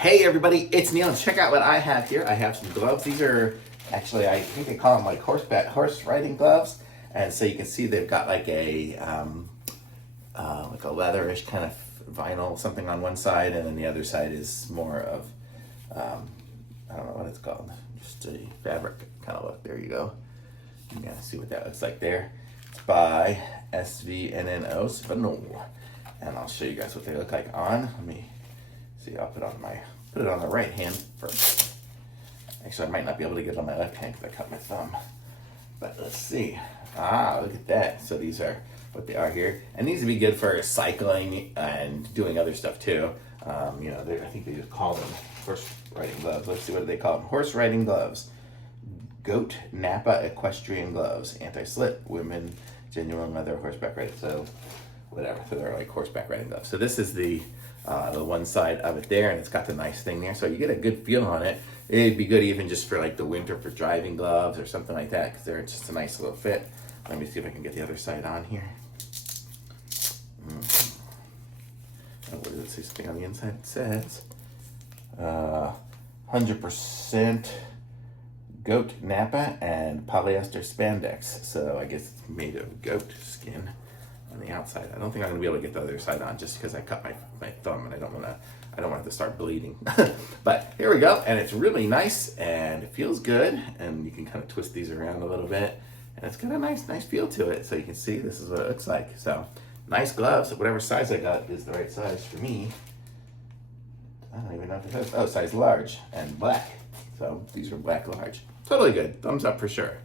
Hey everybody, it's Neil, and check out what I have here. I have some gloves. These are actually, I think they call them like horse riding gloves. And so you can see they've got like a leatherish kind of vinyl something on one side, and then the other side is more of I don't know what it's called, just a fabric kind of look. There you go. You can see what that looks like there. It's by SVNNO, Svano. And I'll show you guys what they look like on. Let me see, I'll put it on the right hand first. Actually, I might not be able to get it on my left hand because I cut my thumb. But let's see. Look at that. So these are what they are here. And these would be good for cycling and doing other stuff too. I think they just call them horse riding gloves. Let's see, what do they call them? Horse riding gloves. Goat Napa Equestrian gloves. Anti-slip, women, genuine leather, horseback riding. So whatever, so they're like horseback riding gloves. So this is the one side of it there, and it's got the nice thing there, so you get a good feel on it. It'd be good even just for like the winter for driving gloves or something like that, because they're just a nice little fit. Let me see if I can get the other side on here. What does it say? Something on the inside? It says 100% goat Napa and polyester spandex. So I guess it's made of goat skin on the outside. I don't think I'm gonna be able to get the other side on just because I cut my thumb and I don't want it to start bleeding. But here we go, and it's really nice and it feels good, and you can kind of twist these around a little bit, and it's got a nice feel to it. So you can see this is what it looks like. So nice gloves. Whatever size I got is the right size for me. I don't even know if it has, size large and black. So these are black large. Totally good. Thumbs up for sure.